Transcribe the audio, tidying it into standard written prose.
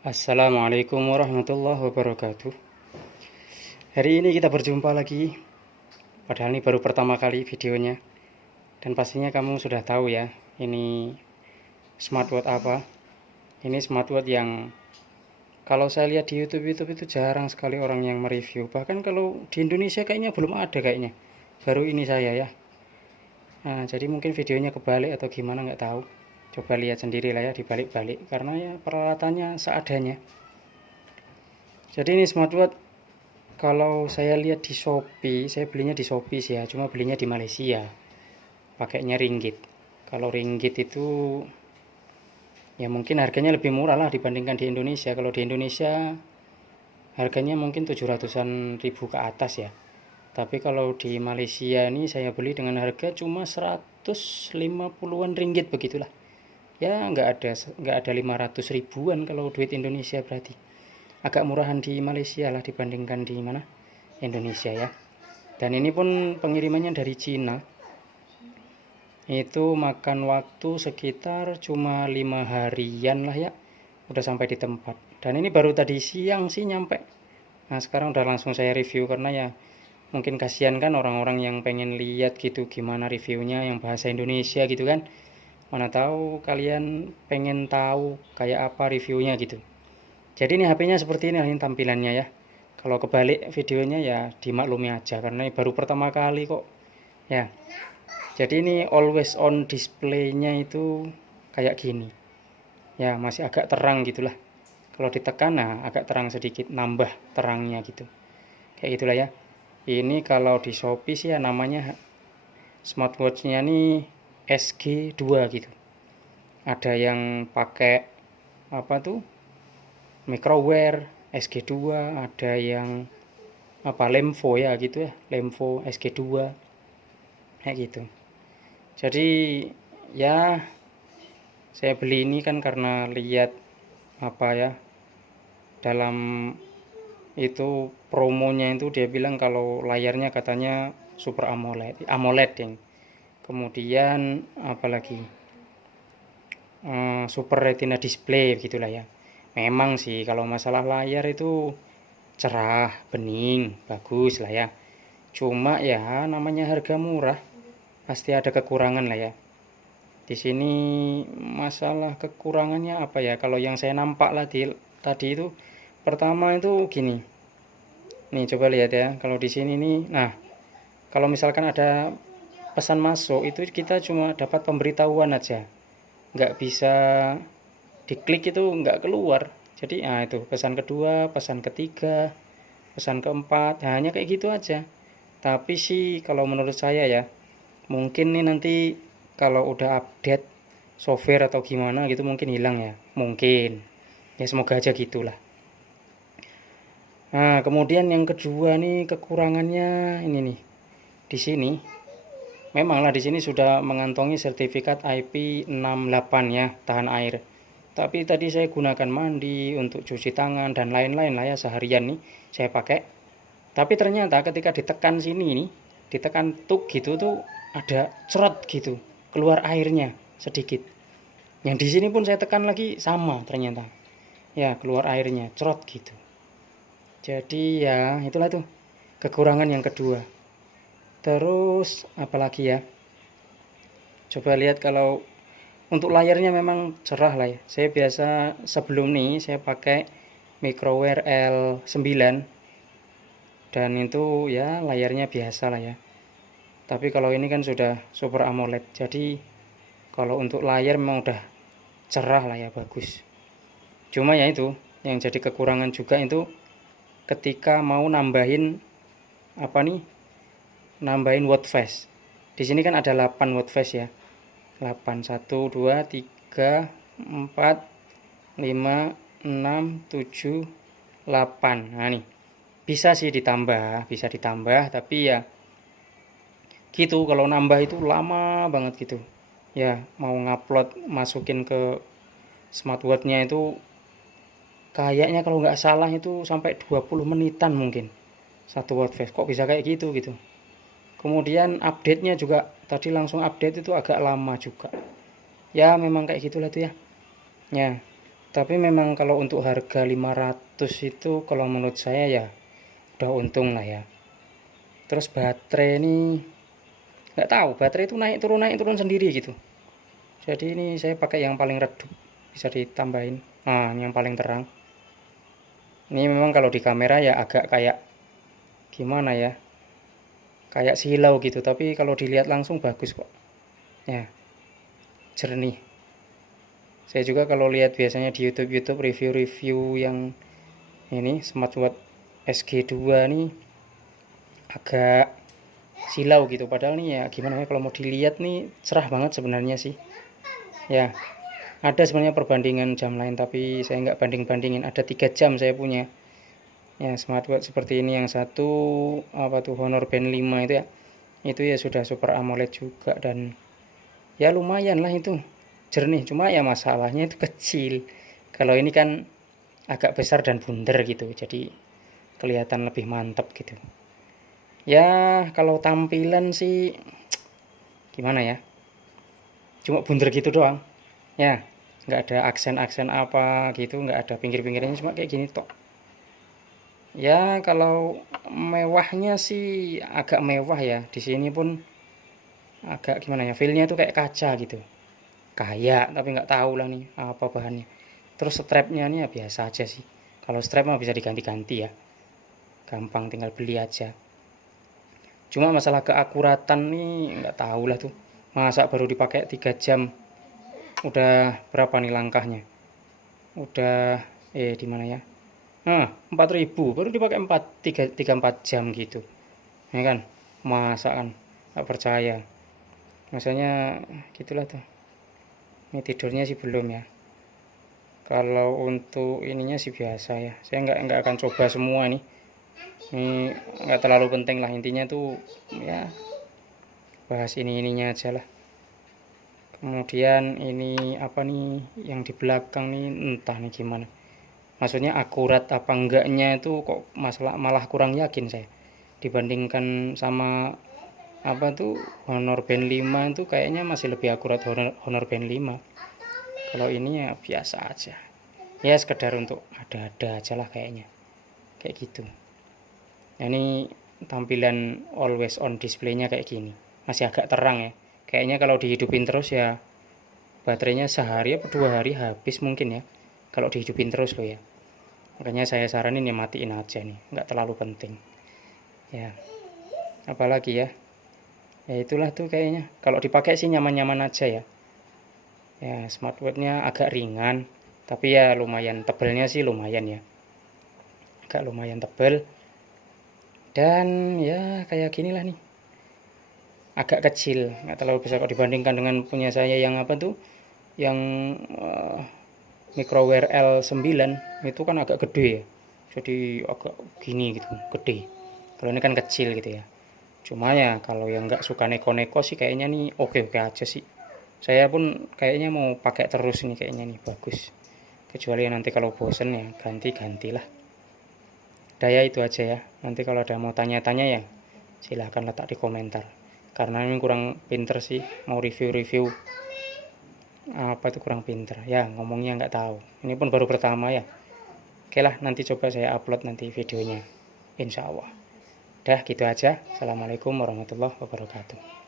Assalamualaikum warahmatullahi wabarakatuh. Hari ini kita berjumpa lagi. Padahal ini baru pertama kali videonya. Dan pastinya kamu sudah tahu ya, ini smartwatch apa. Ini smartwatch yang kalau saya lihat di YouTube itu jarang sekali orang yang mereview. Bahkan kalau di Indonesia kayaknya belum ada kayaknya. Baru ini saya ya. Nah, jadi mungkin videonya kebalik atau gimana nggak tahu. Coba lihat sendiri lah ya, dibalik-balik. Karena ya peralatannya seadanya. Jadi ini smartwatch kalau saya lihat di Shopee, saya belinya di Shopee sih ya, cuma belinya di Malaysia. Pakainya ringgit. Kalau ringgit itu ya mungkin harganya lebih murah lah dibandingkan di Indonesia. Kalau di Indonesia harganya mungkin 700-an ribu ke atas ya. Tapi kalau di Malaysia ini saya beli dengan harga cuma 150-an ringgit begitulah. Ya nggak ada 500 ribuan kalau duit Indonesia berarti. Agak murahan di Malaysia lah dibandingkan di mana Indonesia ya. Dan ini pun pengirimannya dari Cina. Itu makan waktu sekitar cuma 5 harian lah ya, udah sampai di tempat. Dan ini baru tadi siang sih nyampe. Nah sekarang udah langsung saya review karena ya mungkin kasihan kan orang-orang yang pengen lihat gitu gimana reviewnya yang bahasa Indonesia gitu kan. Mana tahu kalian pengen tahu kayak apa reviewnya gitu. Jadi ini HP-nya seperti ini tampilannya ya. Kalau kebalik videonya ya dimaklumi aja karena ini baru pertama kali kok. Ya. Jadi ini always on display-nya itu kayak gini. Ya, masih agak terang gitulah. Kalau ditekan nah agak terang sedikit, nambah terangnya gitu. Kayak gitulah ya. Ini kalau di Shopee sih ya namanya smartwatch-nya nih SG2 gitu. Ada yang pakai apa tuh? Microware SG2, ada yang apa Lemvo ya gitu ya, Lemvo SG2 kayak gitu. Jadi ya saya beli ini kan karena lihat apa ya dalam itu promonya itu dia bilang kalau layarnya katanya Super AMOLED, AMOLED yang kemudian apalagi Super Retina display gitulah ya. Memang sih kalau masalah layar itu cerah, bening, bagus lah ya. Cuma ya namanya harga murah, pasti ada kekurangan lah ya. Di sini masalah kekurangannya apa ya? Kalau yang saya nampak lah tadi itu pertama itu gini. Nih coba lihat ya, kalau di sini nih. Nah, kalau misalkan ada pesan masuk itu kita cuma dapat pemberitahuan aja. Nggak bisa diklik itu nggak keluar. Jadi nah itu pesan kedua, pesan ketiga, pesan keempat, nah, hanya kayak gitu aja. Tapi sih kalau menurut saya ya, mungkin nih nanti kalau udah update software atau gimana gitu mungkin hilang ya. Mungkin. Ya semoga aja gitulah. Nah, kemudian yang kedua nih kekurangannya ini nih. Di sini memanglah di sini sudah mengantongi sertifikat IP68 ya, tahan air. Tapi tadi saya gunakan mandi untuk cuci tangan dan lain-lain lah ya seharian nih saya pakai. Tapi ternyata ketika ditekan sini nih, ditekan tuk gitu tuh ada cerot gitu, keluar airnya sedikit. Yang di sini pun saya tekan lagi sama ternyata. Ya, keluar airnya, cerot gitu. Jadi ya, itulah tuh kekurangan yang kedua. Terus apalagi ya? Coba lihat kalau untuk layarnya memang cerah lah ya. Saya biasa sebelum nih saya pakai Microware L9 dan itu ya layarnya biasa lah ya. Tapi kalau ini kan sudah Super AMOLED. Jadi kalau untuk layar memang udah cerah lah ya, bagus. Cuma ya itu yang jadi kekurangan juga itu ketika mau nambahin apa nih? Nambahin watt fast. Di sini kan ada 8 watt fast ya. 8 1 2 3 4 5 6 7 8. Nah nih. Bisa sih ditambah, bisa ditambah tapi ya gitu kalau nambah itu lama banget gitu. Ya, mau ngupload masukin ke smartwatch-nya itu kayaknya kalau nggak salah itu sampai 20 menitan mungkin satu watt fast. Kok bisa kayak gitu gitu. Kemudian update-nya juga tadi langsung update itu agak lama juga. Ya memang kayak gitulah tuh ya. Ya. Tapi memang kalau untuk harga 500 itu kalau menurut saya ya udah untung lah ya. Terus baterai ini nggak tahu, baterai itu naik turun sendiri gitu. Jadi ini saya pakai yang paling redup, bisa ditambahin. Nah, ini yang paling terang. Ini memang kalau di kamera ya agak kayak gimana ya, kayak silau gitu, tapi kalau dilihat langsung bagus kok ya, jernih. Saya juga kalau lihat biasanya di YouTube review-review yang ini smartwatch SG2 nih agak silau gitu, padahal nih ya gimana ya, kalau mau dilihat nih cerah banget sebenarnya sih ya. Ada sebenarnya perbandingan jam lain, tapi saya nggak banding-bandingin. Ada 3 jam saya punya ya smartwatch seperti ini. Yang satu apa tuh, Honor Band 5 itu ya sudah Super AMOLED juga, dan ya lumayan lah itu jernih. Cuma ya masalahnya itu kecil. Kalau ini kan agak besar dan bundar gitu, jadi kelihatan lebih mantap gitu ya. Kalau tampilan sih gimana ya, cuma bundar gitu doang ya, nggak ada aksen-aksen apa gitu, nggak ada pinggir-pinggirnya, cuma kayak gini tok ya. Kalau mewahnya sih agak mewah ya, di sini pun agak gimana ya, feelnya tuh kayak kaca gitu, kayak, tapi nggak tahu lah nih apa bahannya. Terus strapnya nih ya biasa aja sih. Kalau strap mah bisa diganti-ganti ya, gampang tinggal beli aja. Cuma masalah keakuratan nih nggak tahu lah tuh, masa baru dipakai 3 jam udah berapa nih langkahnya, udah di mana ya, 4000 baru dipakai 4 jam gitu ya kan. Masa kan nggak percaya, masanya gitulah tuh. Ini tidurnya sih belum ya. Kalau untuk ininya sih biasa ya, saya nggak akan coba semua nih. Ini nggak terlalu penting lah, intinya tuh ya bahas ininya aja lah. Kemudian ini apa nih yang di belakang nih, entah nih gimana, maksudnya akurat apa enggaknya itu kok malah kurang yakin saya dibandingkan sama apa tuh Honor Band 5. Itu kayaknya masih lebih akurat Honor Band 5. Kalau ini ya biasa aja ya, sekedar untuk ada-ada aja lah kayaknya, kayak gitu. Nah, ini tampilan always on displaynya kayak gini, masih agak terang ya. Kayaknya kalau dihidupin terus ya baterainya sehari atau 2 hari habis mungkin ya, kalau dihidupin terus loh ya. Makanya saya saranin ya matiin aja nih, nggak terlalu penting ya. Apalagi ya, ya itulah tuh kayaknya kalau dipakai sih nyaman-nyaman aja ya. Ya smartwatchnya agak ringan, tapi ya lumayan tebelnya sih, lumayan ya, agak lumayan tebel. Dan ya kayak gini lah nih, agak kecil, nggak terlalu besar kalau dibandingkan dengan punya saya yang apa tuh, yang Microware L9 itu kan agak gede ya, jadi agak gini gitu, gede. Kalau ini kan kecil gitu ya. Cuma ya kalau yang nggak suka neko-neko sih kayaknya nih oke-oke aja sih. Saya pun kayaknya mau pakai terus nih, kayaknya nih bagus. Kecuali nanti kalau bosen ya ganti-gantilah. Daya itu aja ya. Nanti kalau ada mau tanya-tanya ya silahkan letak di komentar. Karena ini kurang pinter sih mau review-review apa itu, kurang pinter ya ngomongnya, nggak tahu. Ini pun baru pertama ya. Oke lah, nanti coba saya upload nanti videonya, insya Allah. Dah gitu aja. Assalamualaikum warahmatullahi wabarakatuh.